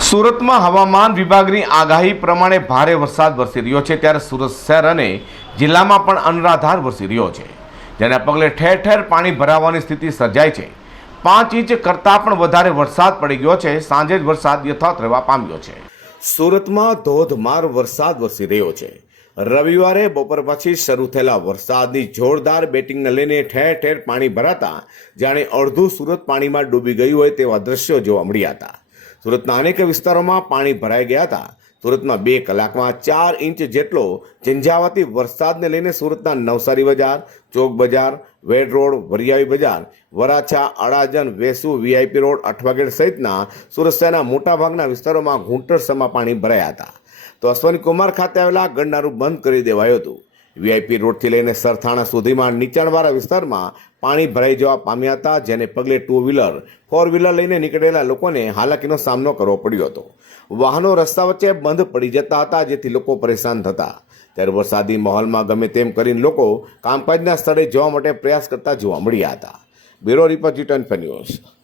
સુરતમાં હવામાન વિભાગની આગાહી પ્રમાણે ભારે વરસાદ વરસી રહ્યો છે. ત્યારે સુરત શહેર અને જિલ્લામાં પણ અનરાધાર વરસી રહ્યો છે. જેના પગલે ઠેર ઠેર પાણી ભરાવાની સ્થિતિ સર્જાઈ છે. પાંચ ઇંચ કરતાં પણ વધારે વરસાદ પડી ગયો છે. સાંજે જ વરસાદ યથાવત રહેવા પામ્યો છે. સુરતમાં ધોધમાર વરસાદ વરસી રહ્યો છે. રવિવારે બપોર પછી શરૂ થયેલા વરસાદની જોરદાર બેટિંગને લઈને ઠેર ઠેર પાણી ભરાતા, જાણે અડધું સુરત પાણીમાં ડૂબી ગયું હોય તેવા દ્રશ્યો જોવા મળ્યા હતા. સુરતના અનેક વિસ્તારોમાં પાણી ભરાઈ ગયા હતા. સુરતમાં બે કલાકમાં ચાર ઇંચ જેટલો ઝંઝાવાતી વરસાદને લઈને સુરતના નવસારી બજાર, ચોક બજાર, Ved road Variyavi Bazar, Varachha Adajan Vesu, VIP road Athwagate સહિતના સુરત શહેરના મોટાભાગના વિસ્તારોમાં ઘૂંટણસમાં પાણી ભરાયા હતા. તો અશ્વની કુમાર ખાતે આવેલા ગણનારું બંધ કરી દેવાયું હતું. વીઆઈપી રોડથી લઈને સરથાણા સુધીમાં નીચાણવાળા વિસ્તારમાં પાણી ભરાઈ જવા પામ્યા હતા, જેને પગલે ટુ વ્હીલર, ફોર વ્હીલર લઈને નીકળેલા લોકોને હાલાકીનો સામનો કરવો પડ્યો હતો. વાહનો રસ્તા વચ્ચે બંધ પડી જતા હતા, જેથી લોકો પરેશાન થતા. ત્યારે વરસાદી માહોલમાં ગમે તેમ કરીને લોકો કામકાજના સ્થળે જવા માટે પ્રયાસ કરતા જોવા મળ્યા હતા. Bureau report G twenty news.